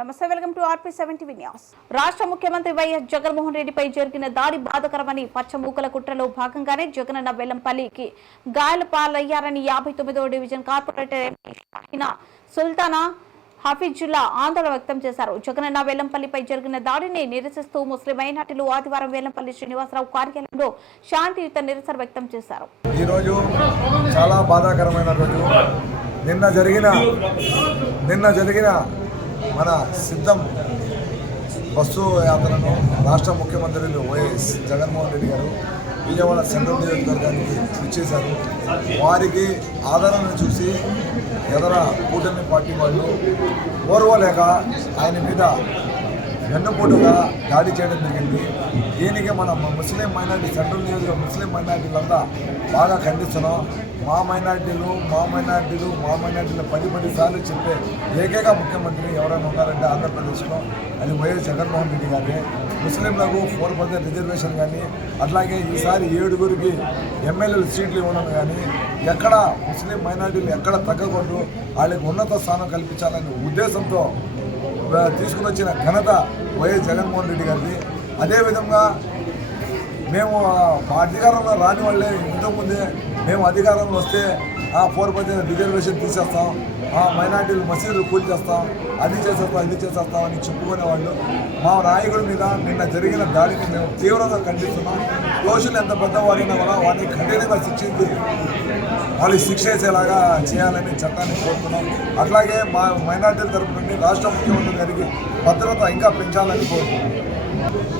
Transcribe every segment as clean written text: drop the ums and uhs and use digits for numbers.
నమస్తే, welcome to RP7 TV news. రాష్ట్ర ముఖ్యమంత్రి వైఎస్ జగన్మోహన్ రెడ్డిపై జరిగిన దాడి బాధకరమని పచ్చమూకల కుట్రలో భాగంగానే జగనన్న వెల్లంపల్లికి గాయాల పాలయ్యారని 59వ division corporator MP Sultana Hafeezullah ఆందోళన వ్యక్తం చేశారు. జగనన్న వెల్లంపల్లిపై జరిగిన దాడిని నిరసిస్తూ ముస్లిం మైనార్టీలు ఆదివారం వెల్లంపల్లి శ్రీనివాసరావు కార్యాలయంలో శాంతియుత నిరసన వ్యక్తం చేశారు. ఈ రోజు చాలా బాధాకరమైన రోజు. నిన్న జరిగిన మన సిద్ధం బస్సు యాత్రను రాష్ట్ర ముఖ్యమంత్రులు వైఎస్ జగన్మోహన్ రెడ్డి గారు విజయవాడ సెంట్రల్ నియోజకవర్గానికి ఇచ్చేశారు. వారికి ఆదరణను చూసి ఎదర కూటమి పార్టీ వాళ్ళు ఓర్వలేక ఆయన మీద వెన్నుపోటుగా దాడి చేయడం జరిగింది. దీనికి మన ముస్లిం మైనార్టీ సెంట్రల్ నియోజకవర్గ ముస్లిం మైనార్టీలంతా బాగా ఖండిస్తున్నాం. మా మైనార్టీలు 10 సార్లు చెప్పే ఏకైక ముఖ్యమంత్రి ఎవరైనా ఉన్నారంటే ఆంధ్రప్రదేశ్లో అది వైఎస్ జగన్మోహన్ రెడ్డి గారి. ముస్లింలకు 4% రిజర్వేషన్ కానీ, అట్లాగే ఈసారి 7గురికి ఎమ్మెల్యేల సీట్లు ఇవ్వడం కానీ, ఎక్కడ ముస్లిం మైనార్టీలు ఎక్కడ తగ్గకూడదు, వాళ్ళకి ఉన్నత స్థానం కల్పించాలనే ఉద్దేశంతో తీసుకుని వచ్చిన ఘనత వైఎస్ జగన్మోహన్ రెడ్డి గారిది. అదేవిధంగా మేము అధికారంలో రాని వాళ్ళే ఇంతకుముందే మేము అధికారంలో వస్తే 4% రిజర్వేషన్ తీసేస్తాం, మైనార్టీలు మసీదులు కూల్చేస్తాం, అది చేసేస్తాం అని చెప్పుకునేవాళ్ళు. మా నాయకుడి మీద నిన్న జరిగిన దాడిని మేము తీవ్రంగా ఖండిస్తున్నాం. దోషులు ఎంత పెద్దవారైనా కూడా వాటిని కఠినంగా శిక్షించి వాళ్ళు శిక్ష వేసేలాగా చేయాలని చట్టాన్ని కోరుతున్నాం. అట్లాగే మా మైనార్టీల తరపు నుండి రాష్ట్ర ముఖ్యమంత్రి గారికి భద్రత ఇంకా పెంచాలని కోరుతున్నాం.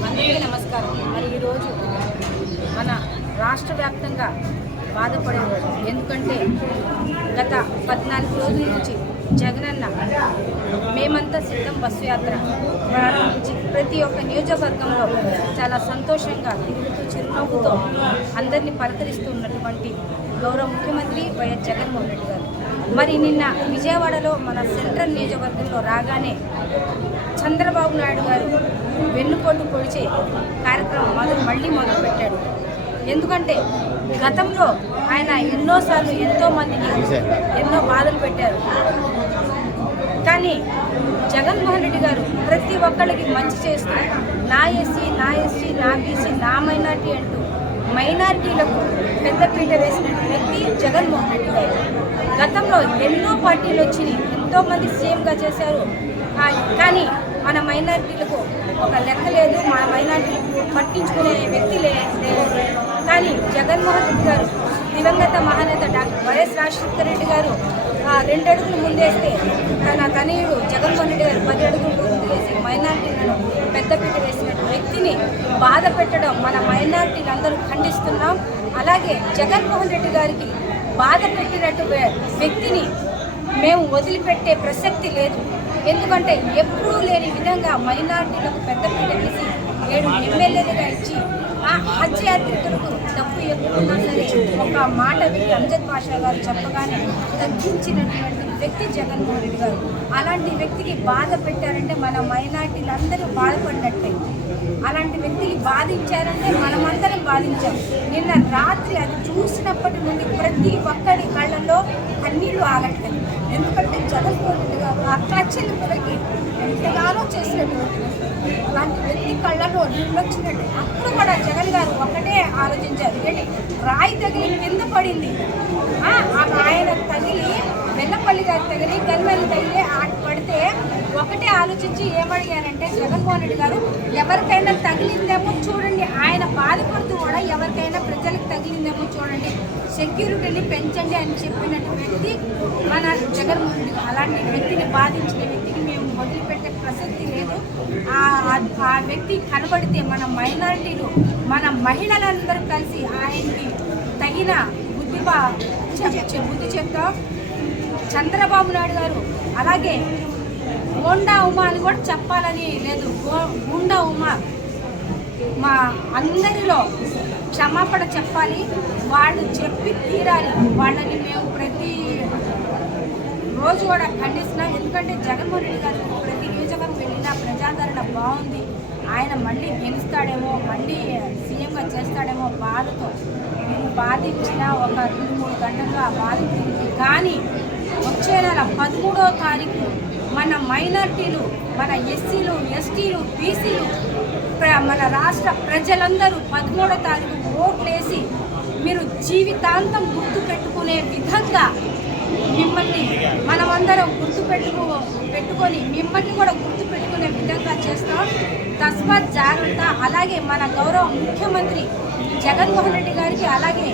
అందరికీ నమస్కారం. మరి ఈరోజు మన రాష్ట్ర వ్యాప్తంగా బాధపడేవాడు. ఎందుకంటే గత 14 రోజుల నుంచి జగనన్న మేమంతా సిద్ధం బస్సు యాత్ర ప్రారంభించి ప్రతి ఒక్క నియోజకవర్గంలో చాలా సంతోషంగా తిరుగుతూ చిరునవ్వుతో అందరినీ పలకరిస్తున్నటువంటి గౌరవ ముఖ్యమంత్రి వైఎస్ జగన్మోహన్ రెడ్డి గారు మరి నిన్న విజయవాడలో మన సెంట్రల్ నియోజకవర్గంలో రాగానే చంద్రబాబు నాయుడు గారు వెన్నుపోటు పొడిచే కార్యక్రమం మళ్ళీ మొదలుపెట్టాడు. ఎందుకంటే గతంలో ఆయన ఎన్నోసార్లు ఎంతోమందికి ఎన్నో బాధలు పెట్టారు. కానీ జగన్మోహన్ రెడ్డి గారు ప్రతి ఒక్కళ్ళకి మంచి చేస్తూ నా ఎస్సీ, నా ఎస్టీ, నా బీసీ, నా మైనార్టీ అంటూ మైనార్టీలకు పెద్దపీట వేసిన వ్యక్తి జగన్మోహన్ రెడ్డి గారు. గతంలో ఎన్నో పార్టీలు వచ్చి ఎంతోమంది సీఎంగా చేశారు. కానీ మన మైనార్టీలకు ఒక లెక్క లేదు, మన మైనార్టీలకు పట్టించుకునే వ్యక్తి లేదు. కానీ జగన్మోహన్ రెడ్డి గారు దివంగత మహానేత డాక్టర్ వైఎస్ రాజశేఖర రెడ్డి గారు 2 అడుగులు ముందేస్తే తన తనయుడు జగన్మోహన్ రెడ్డి గారు 10 అడుగులు ముందు వేసి మైనార్టీలను పెద్దపీట వేసిన వ్యక్తిని బాధ పెట్టడం మన మైనార్టీలు అందరూ ఖండిస్తున్నాం. అలాగే జగన్మోహన్ రెడ్డి గారికి బాధ పెట్టినట్టు వ్యక్తిని మేము వదిలిపెట్టే ప్రసక్తి లేదు. ఎందుకంటే ఎప్పుడూ లేని విధంగా మైనార్టీలకు పెద్దపీట వేసి 7 ఎమ్మెల్యేలుగా ఇచ్చి హజ్ యాత్రికులకు డబ్బు ఎక్కువన్నా సరే ఒక మాట విని అంజద్ పాషా గారు చెప్పగానే తగ్గించినటువంటి వ్యక్తి జగన్మోహన్ రెడ్డి గారు. అలాంటి వ్యక్తికి బాధ పెట్టారంటే మన మైనార్టీలందరూ బాధపడినట్టే. అలాంటి వ్యక్తికి బాధించారంటే మనమందరం బాధించాం. నిన్న రాత్రి అది చూసినప్పటి నుండి ప్రతి ఒక్కరి కళ్ళల్లో కన్నీళ్లు ఆగట్లేదు. ఎందుకంటే జగన్మోహన్ రెడ్డి గారు అక్లచెల్లిపులకి ఎంతగానో చేసినటువంటి అలాంటి వ్యక్తి కళ్ళలో నీళ్ళొచ్చినట్టు. అప్పుడు కూడా జగన్ గారు ఒకటే ఆలోచించారు, ఏంటి రాయి తగిలి కింద పడింది, ఆయన తగిలి వెల్లపల్లి గారు తగిలి గల్మెల్లి తగిలి పడితే ఒకటే ఆలోచించి ఏమడిగారంటే జగన్మోహన్ రెడ్డి గారు ఎవరికైనా తగిలిందేమో చూడండి, ఆయన బాధపడుతూ కూడా ఎవరికైనా ప్రజలకు తగిలిందేమో చూడండి, సెక్యూరిటీని పెంచండి అని చెప్పినట్టు వ్యక్తి మన జగన్మోహన్ రెడ్డి. అలాంటి వ్యక్తిని బాధించిన వ్యక్తిని మేము వదిలిపెట్టే ప్రసక్తి లేదు. ఆ వ్యక్తి కనబడితే మన మైనారిటీలు మన మహిళలందరూ కలిసి ఆయనకి తగిన బుద్ధి చెప్తాం. చంద్రబాబు నాయుడు గారు అలాగే గోండా ఉమా అని కూడా చెప్పాలని లేదు, గుండా ఉమా మా అందరిలో క్షమాపణ చెప్పాలి, వాళ్ళు చెప్పి తీరాలి. వాళ్ళని మేము ప్రతి రోజు కూడా ఖండిస్తున్నాం. ఎందుకంటే జగన్మోహన్ రెడ్డి గారు ప్రతి నియోజకవర్గం వెళ్ళినా ప్రజాదరణ బాగుంది, ఆయన మళ్ళీ గెలుస్తాడేమో, మళ్ళీ సీఎంగా చేస్తాడేమో బాధతో నేను బాధించిన ఒక 2-3 గంటల్లో ఆ బాధ తిరిగింది. కానీ వచ్చే నెల 13వ తారీఖు మన మైనార్టీలు, మన ఎస్సీలు, ఎస్టీలు, బీసీలు, మన రాష్ట్ర ప్రజలందరూ 13వ తారీఖు ఓట్లేసి మీరు జీవితాంతం గుర్తుపెట్టుకునే విధంగా మిమ్మల్ని మనమందరం పెట్టుకొని మిమ్మల్ని కూడా గుర్తుపెట్టుకునే విధంగా చేస్తాం. తస్మాత్ జాగ్రత్త. అలాగే మన గౌరవ ముఖ్యమంత్రి జగన్మోహన్ రెడ్డి గారికి, అలాగే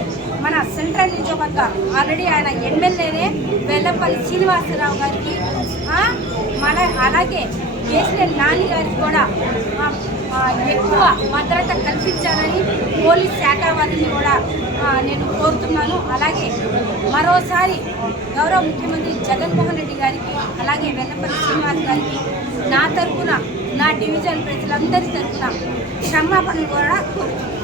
మన సెంట్రల్ నియోజకవర్గ ఆల్రెడీ ఆయన ఎమ్మెల్యేనే వెల్లంపల్లి శ్రీనివాసరావు గారికి, అలాగే కేసీఆర్ నాని గారికి కూడా ఎక్కువ భద్రత కల్పించాలని పోలీస్ శాఖ వారిని కూడా నేను కోరుతున్నాను. అలాగే మరోసారి గౌరవ ముఖ్యమంత్రి జగన్మోహన్ రెడ్డి గారికి, అలాగే వెల్లంపల్లి శ్రీనివాస్ గారికి నా తరఫున, నా డివిజన్ ప్రజలందరి తరఫున క్షమాపణలు కూడా కోరుతున్నాను.